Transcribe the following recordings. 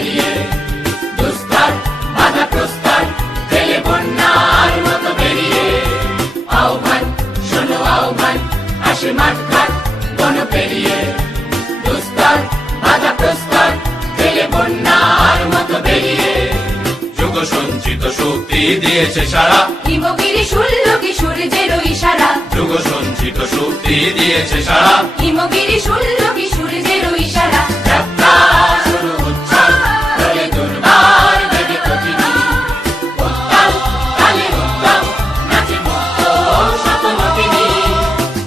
পেরিয়ে, দুস্তর বাধা প্রস্তর ফেলে বন্যার মতো বেরিয়ে। আহ্বান শোনো আহ্বান, আসে মাঠ ঘাট বন পেরিয়ে, দুস্তর বাধা প্রস্তর ফেলে বন্যার মতো বেরিয়ে। যুগ সঞ্চিত শক্তি দিয়েছে সারা, হিমগিরি শুনল কি সূর্যের ইশারা। যুগ সঞ্চিত শক্তি দিয়েছে সারা, হিমগিরি শুনল কি সূর্যের ইশারা। যাত্রা শুরু উচ্ছল হলে দুর্বার বেগে প্রতিদিন, উত্তাল কালে উত্তম নাচে মুক্ত শতনতিনী।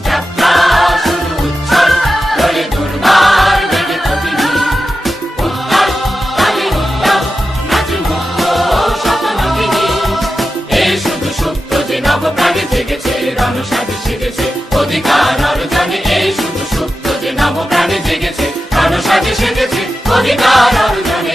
যাত্রা শুরু উচ্ছল হলে দুর্বার বেগে প্রতিদিন, উত্তাল কালে উত্তম নাচে মুক্ত শতনতিনী। এই শুধু সুপ্ত যে নবপ্রাণে জেগেছে, রণসাজে সেজেছে অধিকার অর্জনে। এই শুধু সুপ্ত যে নবপ্রাণে জেগেছে, রণসাজে সেজেছে অধিকার অর্জনে।